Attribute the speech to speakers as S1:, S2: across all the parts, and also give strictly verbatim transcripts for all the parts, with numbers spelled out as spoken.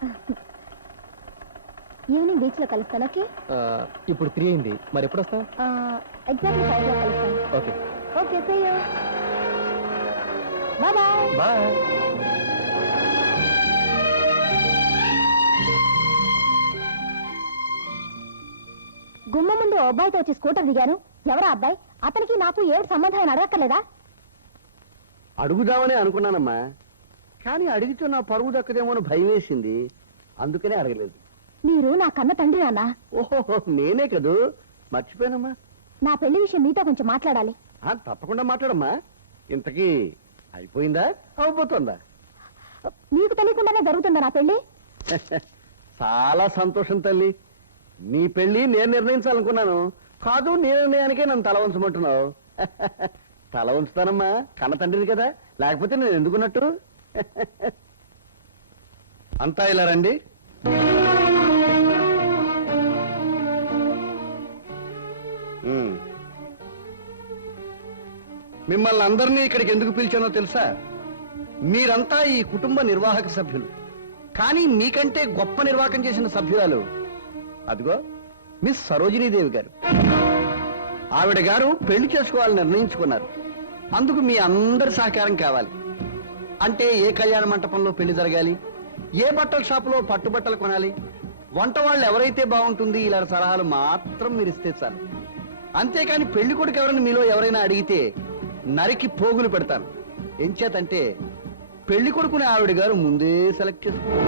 S1: Evening beach లో కలుస్తాను. Okay,
S2: ఇప్పుడు త్రీ అయింది, మరి ఎప్పుడు వస్తావు?
S1: ఎగ్జాక్ట్లీ ఫైవ్ లో కలుస్తాను.
S2: Okay
S1: okay, see you. Bye bye.
S2: Bye.
S1: గుమ్మ ముందు ఓ అబ్బాయితో వచ్చి స్కూటర్ దిగాను. ఎవరా అబ్బాయి? అతనికి నాకు ఏడు సంబంధం అడగక్కర్లేదా?
S3: అడుగుదామని అనుకున్నానమ్మా, కానీ అడిగితే నా పరువు దక్కదేమో అని భయం వేసింది, అందుకనే అడగలేదు.
S1: మీరు నా కన్న తండ్రి నాన్న.
S3: ఓహో, నేనే కదూ, మర్చిపోయానమ్మా.
S1: నా పెళ్లి విషయం మీతో కొంచెం మాట్లాడాలి.
S3: ఆ, తప్పకుండా మాట్లాడమ్మా. ఇంతకీ అయిపోయిందా, అవబోతోందా?
S1: మీకు తెలియకుండానే జరుగుతుందా నా పెళ్లి?
S3: చాలా సంతోషం తల్లి. నీ పెళ్లి నేను నిర్ణయించాలనుకున్నాను, కాదు నీ నిర్ణయానికే నన్ను తల ఉంచమంటున్నావు. తల ఉంచుతానమ్మా, కన్న తండ్రిని కదా, లేకపోతే నేను ఎందుకున్నట్టు. అంతా ఇలా రండి. ఉమ్. మిమ్మల్ని అందరినీ ఇక్కడికి ఎందుకు పిలిచానో తెలుసా? మీరంతా ఈ కుటుంబ నిర్వాహక సభ్యులు, కానీ మీకంటే గొప్ప నిర్వాహకం చేసిన సభ్యురాలు అదిగో మిస్ సరోజినీదేవి గారు. ఆవిడ గారు పెళ్లి చేసుకోవాలని నిర్ణయించుకున్నారు. అందుకు మీ అందరి సహకారం కావాలి. అంటే ఏ కళ్యాణ మంటపంలో పెళ్లి జరగాలి, ఏ బట్టల షాపులో పట్టుబట్టలు కొనాలి, వంట వాళ్ళు ఎవరైతే బాగుంటుంది, ఇలాంటి సలహాలు మాత్రం మీరు ఇస్తే చాలు. అంతేకాని పెళ్లి కొడుకు ఎవరైనా మీలో ఎవరైనా అడిగితే నరికి పోగులు పెడతాను. ఎంచేతంటే పెళ్లి కొడుకుని ఆవిడ గారు ముందే సెలెక్ట్ చేసుకున్నారు.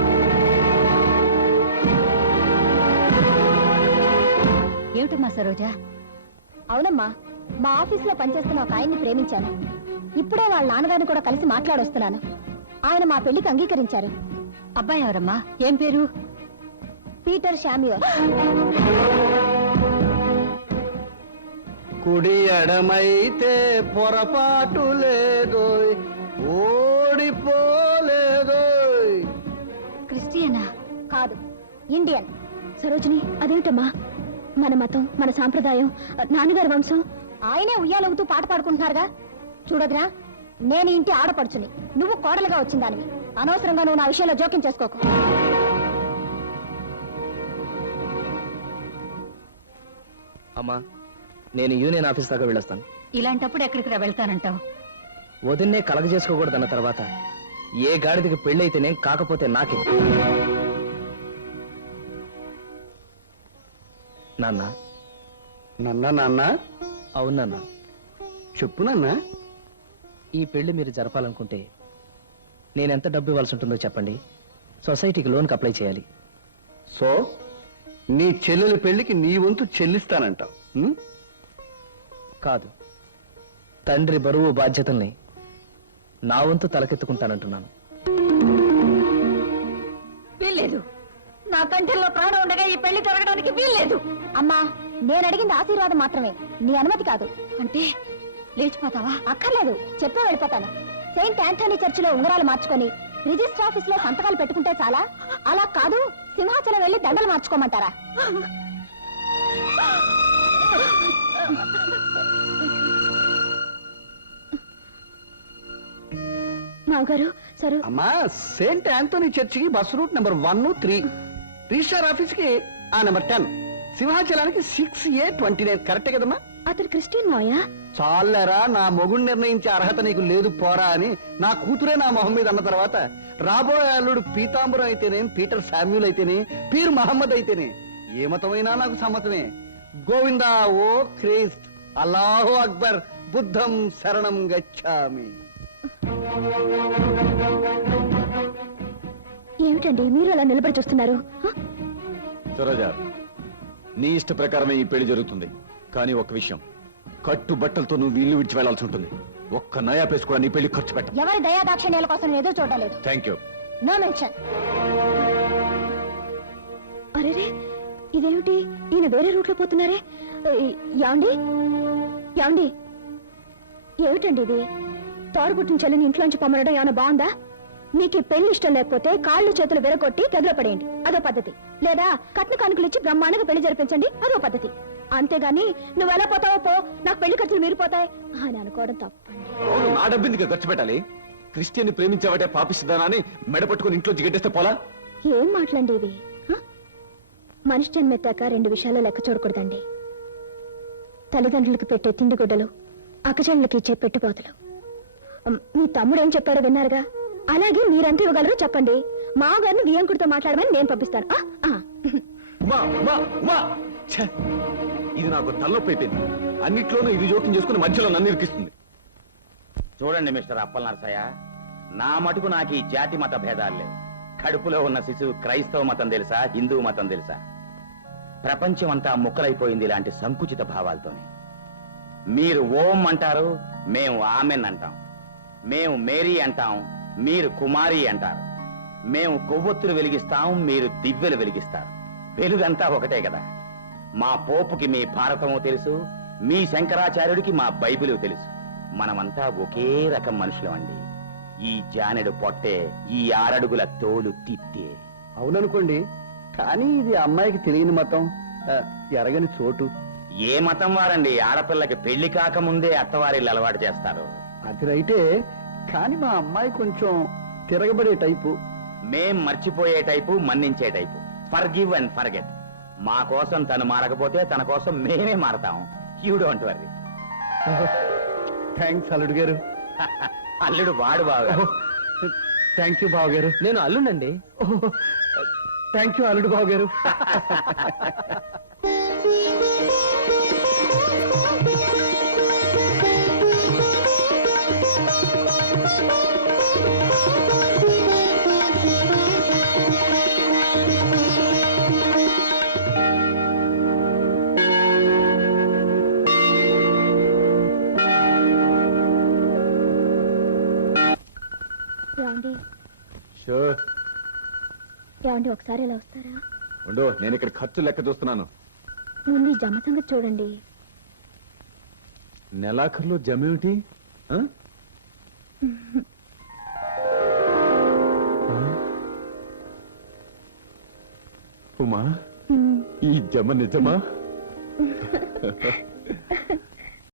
S1: ఏమిటమ్మా సరోజా? అవునమ్మా, మా ఆఫీస్ లో పనిచేస్తున్న ఒక ఆయన్ని ప్రేమించాను. ఇప్పుడే వాళ్ళ నాన్నగారిని కూడా కలిసి మాట్లాడొస్తున్నాను. ఆయన మా పెళ్లికి అంగీకరించారు. అబ్బాయి ఎవరమ్మా? ఏం పేరు? Peter Samuel.
S3: కుడి ఎడమైతే పొరపాటు లేదో, ఓడిపోలేదో.
S1: క్రిస్టియనా? కాదు, ఇండియన్. సరోజిని, అదేమిటమ్మా? మన మతం, మన సాంప్రదాయం, నాన్నగారి వంశం. ఆయనే ఉయ్యాలవుతూ పాట పాడుకుంటున్నారుగా. చూడదురా, నేను ఇంటి ఆడపడుచుని, నువ్వు కోడలుగా వచ్చిందానివి. అనవసరంగా నువ్వు నా విషయంలో జోక్యం చేసుకోకు.
S2: అమ్మా, నేను యూనియన్ ఆఫీస్ దాకా వెళ్ళొస్తాను.
S1: ఇలాంటప్పుడు ఎక్కడికి రా వెళ్తానంటావు?
S2: వదిన్నే కలగ చేసుకోకూడదన్న తర్వాత ఏ గాడిదకి పెళ్ళైతేనే, కాకపోతే నాకే. నాన్న.
S3: నన్నా నాన్న?
S2: అవును నాన్న.
S3: చెప్పు నాన్న.
S2: ఈ పెళ్లి మీరు జరపాలనుకుంటే నేనెంత డబ్బు ఇవ్వాల్సి ఉంటుందో చెప్పండి. సొసైటీకి లోన్కి అప్లై చేయాలి.
S3: సో నీ చెల్లెలి పెళ్లికి నీ వంతు చెల్లిస్తానంటావు?
S2: కాదు, తండ్రి బరువు బాధ్యతల్ని నా వంతు తలకెత్తుకుంటానంటున్నాను.
S1: వీల్లేదు. నా కంఠంలో ప్రాణం ఉండగా ఈ పెళ్లి జరగడానికి వీల్లేదు. అమ్మా, నేను అడిగింది ఆశీర్వాదం మాత్రమే, నీ అనుమతి కాదు. అంటే లేచిపోతావా? అక్కర్లేదు, చెప్పే వెళ్ళిపోతాను. సెయింట్ ఆంథోనీ చర్చిలో ఉంగరాలు మార్చుకొని రిజిస్టర్ ఆఫీస్ లో సంతకాలు పెట్టుకుంటే చాలా? అలా కాదు, సింహాచలం వెళ్లి దండలు మార్చుకోమంటారా? మావగారు, సరు.
S3: అమ్మా, సెయింట్ ఆంథోనీ చర్చికి bus route number one three, register office కి ఆ నెంబర్ టెన్, సింహాచలానికి సిక్స్ ఏ ట్వంటీ నైన్. కరెక్టే కదమ్మా?
S1: అతను క్రిస్టియన్ మాయా?
S3: చాలరా, నా మొగుడు నిర్ణయించే అర్హత నీకు లేదు పోరా అని నా కూతురే నా మొహం మీద అన్న తర్వాత రాబోయే అల్లుడు పీతాంబరం అయితేనే, పీటర్ శామ్యూల్ అయితేనే, పీర్ మహమ్మద్ అయితేనే, ఏ మతమైనా నాకు సమ్మతమే. గోవిందా ఓ క్రీస్త్, అల్లాహు అక్బర్, బుద్ధం శరణం గచ్ఛామి.
S1: ఏమిటండి మీరు అలా నిలబడి చూస్తున్నారు?
S4: సరోజా, నీ ఇష్ట ప్రకారమే ఈ పెళ్లి జరుగుతుంది. కానీ ఒక విషయం, కట్టు బట్టలతో నువ్వు ఇల్లు విడిచి వెళ్లాల్సి ఉంటుంది. ఒక్క నయా పేసు కూడా నీ పెళ్లి ఖర్చు పెట్ట.
S1: ఎవరి దయా దాక్షిణ్యాల కోసం నేను ఎదురు చూడలేదు.
S4: Thank you.
S1: No mention. అరే, ఇదేమిటి? ఈయన వేరే రూట్ లో పోతున్నారే. యాండి యాండి ఏమిటండి ఇది? తోడుబుట్టిన చెల్లిని ఇంట్లోంచి పొమ్మనడం ఏమైనా బాగుందా? మీకు ఈ పెళ్లి ఇష్టం లేకపోతే కాళ్ళు చేతులు విరగొట్టి గదిలో పడేయండి, అదో పద్ధతి. లేదా కట్న కానుకలు ఇచ్చి బ్రహ్మాండంగా పెళ్లి జరిపించండి, అదో పద్ధతి. అంతేగాని నువ్వు ఎలా పోతావో పో, నాకు పెళ్లి ఖర్చులు మీరిపోతాయి అని అనుకోవడం తప్పండి.
S4: నా డబ్బిందుకు ఖర్చు పెట్టాలి? క్రిస్టియన్ ప్రేమించావటే పాపిస్తుందా అని మెడ పట్టుకుని ఇంట్లో జిగట్టేస్తే పోలా?
S1: ఏం మాట్లాడి ఇవి హ? మనిషి జన్మెత్తాక రెండు విషయాలు లెక్క చూడకూడదండి. తల్లిదండ్రులకు పెట్టే తిండి గుడ్డలు, అక్కచెళ్ళకి ఇచ్చే పెట్టుపోతలు. ఉమ్, మీ తమ్ముడు ఏం చెప్పాడో విన్నారుగా, అలాగే మీరంతా ఇవ్వగలరో చెప్పండి. మామగారిని వియంకుడితో మాట్లాడమని నేను పంపిస్తాను. ఆ, ఆ.
S4: ఉమా, ఉమా, ఉమా! ఛే! ఇది నాకు తలనొప్పి అయిపోయింది. అన్నిట్లోనూ ఇది జోక్యం చేసుకుని మధ్యలో నన్ను ఇరికిస్తుంది.
S5: చూడండి మిస్టర్ అప్పల్ నరసయ్య, నా మటుకు నాకు ఈ జాతి మత భేదాలు లేవు. కడుపులో ఉన్న శిశువు క్రైస్తవ మతం తెలుసా, హిందూ మతం తెలుసా? ప్రపంచం అంతా ముక్కలైపోయింది ఇలాంటి సంకుచిత భావాలతోనే. మీరు ఓం అంటారు, మేము ఆమెన్ అంటాం. మేము మేరీ అంటాం, మీరు కుమారి అంటారు. మేము కొవ్వొత్తులు వెలిగిస్తాం, మీరు దివ్యలు వెలిగిస్తారు. వెలుగంతా ఒకటే కదా. మా పోపుకి మీ భారతము తెలుసు, మీ శంకరాచార్యుడికి మా బైబిలు తెలుసు. మనమంతా ఒకే రకం మనుషులం అండి. ఈ జానెడు పొట్టే, ఈ ఆరడుగుల తోలు తిత్తే.
S3: అవుననుకోండి, కానీ ఇది అమ్మాయికి తెలియని మతం, ఆ, ఎరగని చోటు.
S5: ఏ మతం వారండి ఆడపిల్లకి పెళ్లి కాకముందే అత్తవారిల్లు అలవాటు చేస్తారు?
S3: అది రైటే, కానీ మా అమ్మాయి కొంచెం తిరగబడే టైపు.
S5: మేం మర్చిపోయే టైపు, మన్నించే టైపు. Forgive and forget. మా కోసం తను మారకపోతే తన కోసం మేమే మారతాం. You don't worry.
S3: థ్యాంక్స్ అల్లుడు గారు.
S5: అల్లుడు వాడు బాగా.
S3: థ్యాంక్ యూ బావ గారు.
S2: నేను అల్లుండండి.
S3: థ్యాంక్ యూ అల్లుడు బావ గారు.
S1: ఏమండి
S4: షూర్.
S1: ఏమండి ఒకసారి ఇలా వస్తారా?
S4: ఉండు, నేను ఇక్కడ ఖర్చు లెక్క చూస్తున్నాను.
S1: ముందు ఈ జమ సంగతి చూడండి.
S4: నెలాఖరులో జమేమిటి? ఆ? ఆ? ఉమా,
S1: ఉమ్.
S4: ఈ జమ నిజమా?